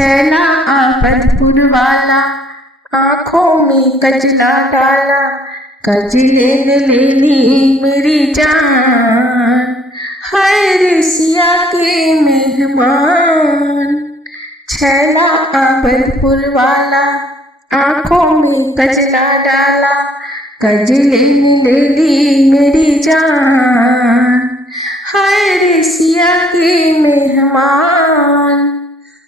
छैला आबदपुर वाला आँखों में कजला डाला, कजले ने ले ली मेरी जान। हाय रे सिया के मेहमान, छैला आबदपुर वाला आँखों में कजला डाला, कजले ने ले ली मेरी जान। हाय रे सिया के मेहमान,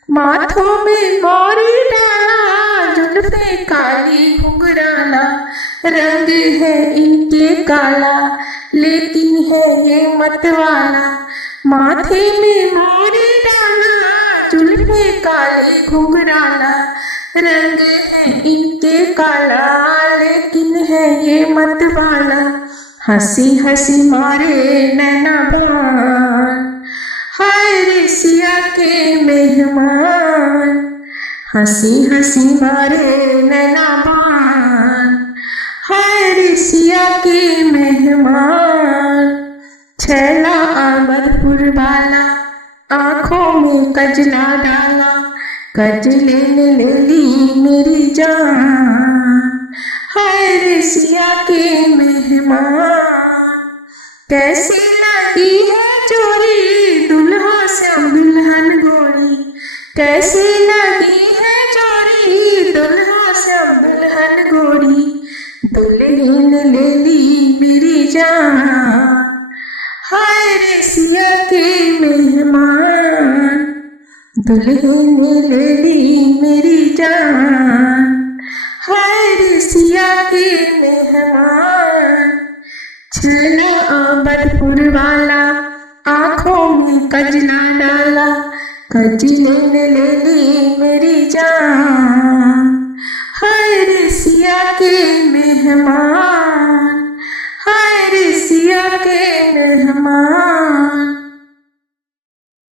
माथों में गौरी डाला, जुल्फे काली घुंघराला, रंग है इनके काला लेकिन है ये मत वाला। माथे में गौरी डाला, जुल्फे काली घुंघराला, रंग है इनके काला लेकिन है ये मत वाला। हंसी हंसी मारे नैना बान, हाय रे सिया के मेहमान, हंसी हंसी मारे नैना बान, हाय रे सिया के मेहमान। छैला आबदपुर वाला आँखों में कजला डाला, कजले ने ले ली मेरी जान। हाय रे सिया के मेहमान, कैसी लगी है चोरी दुल्हा से दुल्हन गोरी, कैसी लगी है चोरी दुल्हा से दुल्हन गोरी, दुल्हन ने ले ली मेरी जान। हाय रे सिया के मेहमान, दुल्हन ने ले ली मेरी जान। हाय रे सिया के मेहमान, छैला आबदपुर वाला आँखों में कजला डाला, कजले ने ले ली मेरी जान। हाय रे सिया के मेहमान, हाय रे सिया के